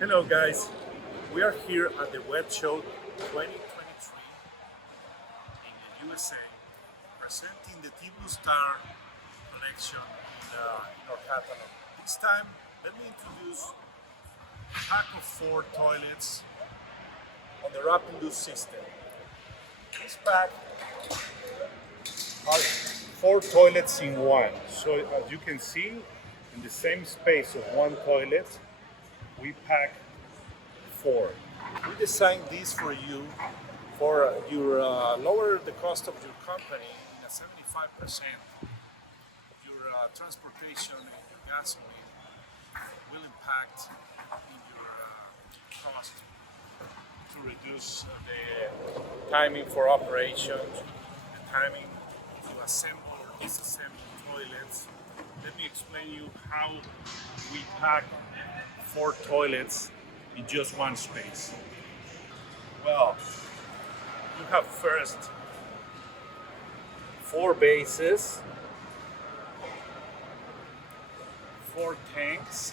Hello guys, we are here at the WWETTSHOW 2023 in the USA presenting the Tblustar collection in our catalog. This time, let me introduce a pack of 4 toilets on the RapidLoo system. This pack are 4 toilets in one. So as you can see, in the same space of one toilet, we pack 4. We designed this for you for your lower the cost of your company in a 75%. Your transportation and your gasoline will impact in your cost to reduce the timing for operations, the timing to assemble or disassemble toilets. Let me explain you how we pack 4 toilets in just one space. Well, you have first 4 bases, 4 tanks,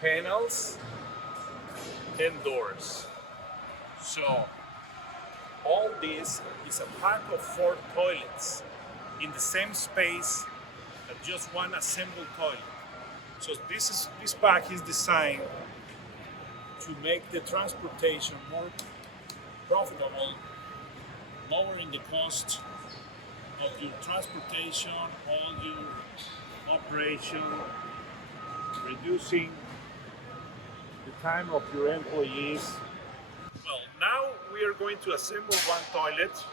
panels, and doors. So all this is a pack of 4 toilets in the same space as just one assembled toilet. So this pack is designed to make the transportation more profitable, lowering the cost of your transportation, all your operation, reducing the time of your employees. Well, now we are going to assemble one toilet.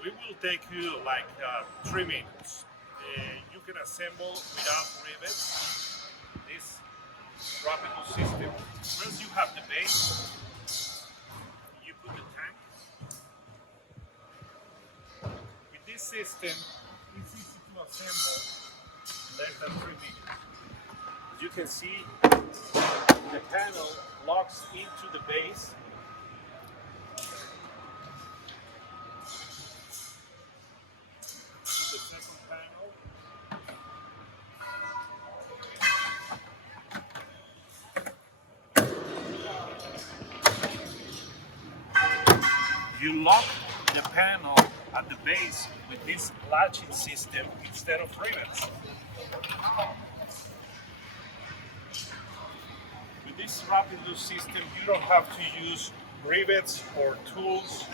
We will take you like 3 minutes. You can assemble without rivets this RapidLoo system. First you have the base, you put the tank. With this system, it's easy to assemble in less than 3 minutes. As you can see, the panel locks into the base. The second panel. You lock the panel at the base with this latching system instead of rivets. With this RapidLoo system, you don't have to use rivets or tools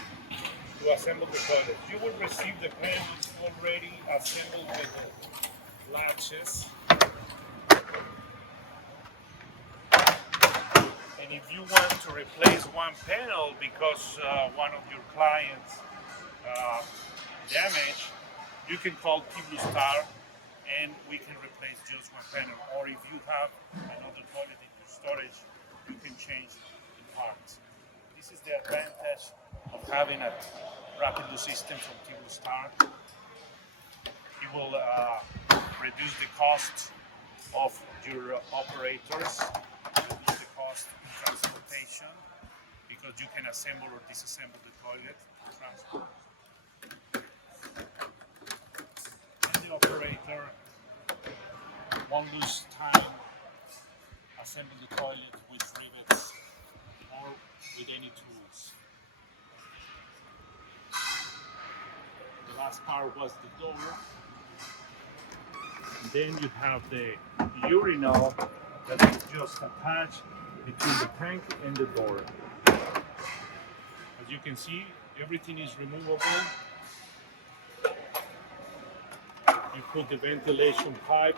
to assemble the toilet. You will receive the panels already assembled with the latches. And if you want to replace one panel because one of your clients damaged, you can call Tblustar and we can replace just one panel. Or if you have another toilet in your storage, you can change the parts. This is the advantage of having a RapidLoo system from Tblustar. It will reduce the cost of your operators, reduce the cost in transportation, because you can assemble or disassemble the toilet for transport. And the operator won't lose time assembling the toilet with rivets or with any tools. The last part was the door. And then you have the urinal that is just attached between the tank and the door. As you can see, everything is removable. You put the ventilation pipe,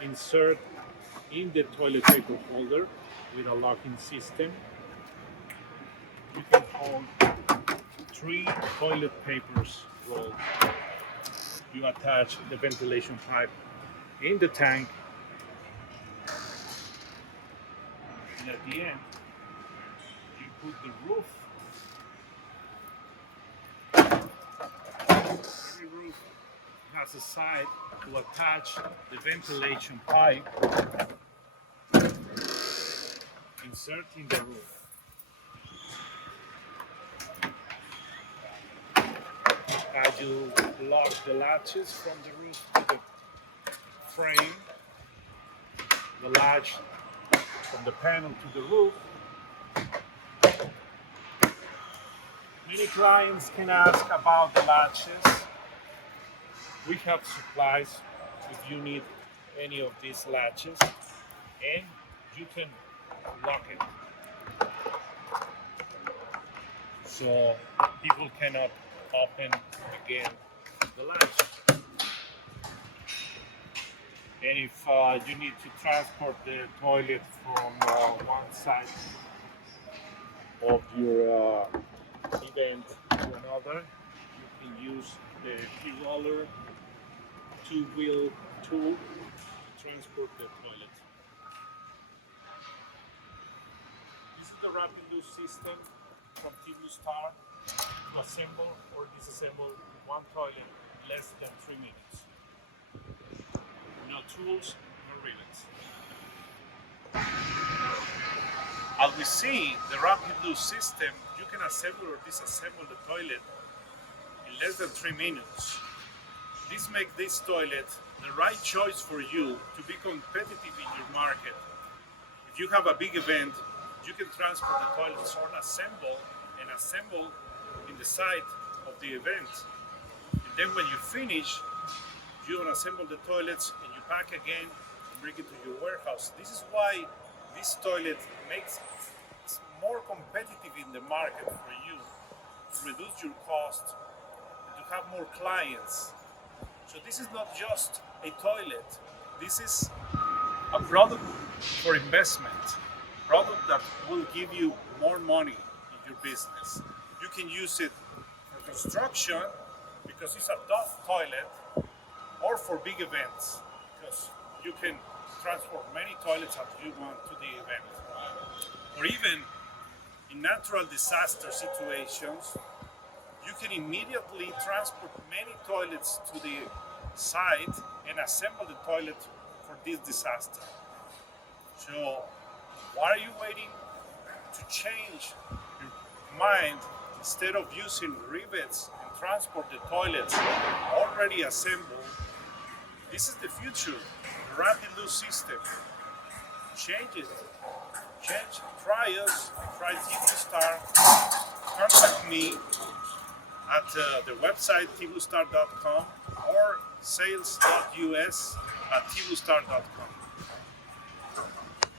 insert in the toilet paper holder with a locking system. You can hold 3 toilet papers rolled. You attach the ventilation pipe in the tank, and at the end, you put the roof. Every roof has a side to attach the ventilation pipe, inserting the roof. As you lock the latches from the roof to the frame, the latch from the panel to the roof. Many clients can ask about the latches. We have supplies if you need any of these latches, and you can lock it so people cannot open again the latch. And if you need to transport the toilet from one side of your event to another, you can use the roller two-wheel tool to transport the toilet. This is the RapidLoo system from Tblustar to assemble or disassemble one toilet in less than 3 minutes. No tools, no rivets. As we see, the RapidLoo system, you can assemble or disassemble the toilet in less than 3 minutes. This makes this toilet the right choice for you to be competitive in your market. If you have a big event, you can transport the toilets or assemble in the site of the event. And then when you finish, you unassemble the toilets and you pack again and bring it to your warehouse. This is why this toilet makes it more competitive in the market for you to reduce your cost and to have more clients. So this is not just a toilet. This is a product for investment, product that will give you more money in your business. You can use it for construction because it's a tough toilet, or for big events because you can transport many toilets as you want to the event. Or even in natural disaster situations, you can immediately transport many toilets to the site and assemble the toilet for this disaster. So why are you waiting to change your mind? Instead of using rivets and transport the toilets already assembled, this is the future, the RapidLoo system. Change it. Try us, try Tblustar. Contact me at the website tblustar.com or sales.us@tblustar.com.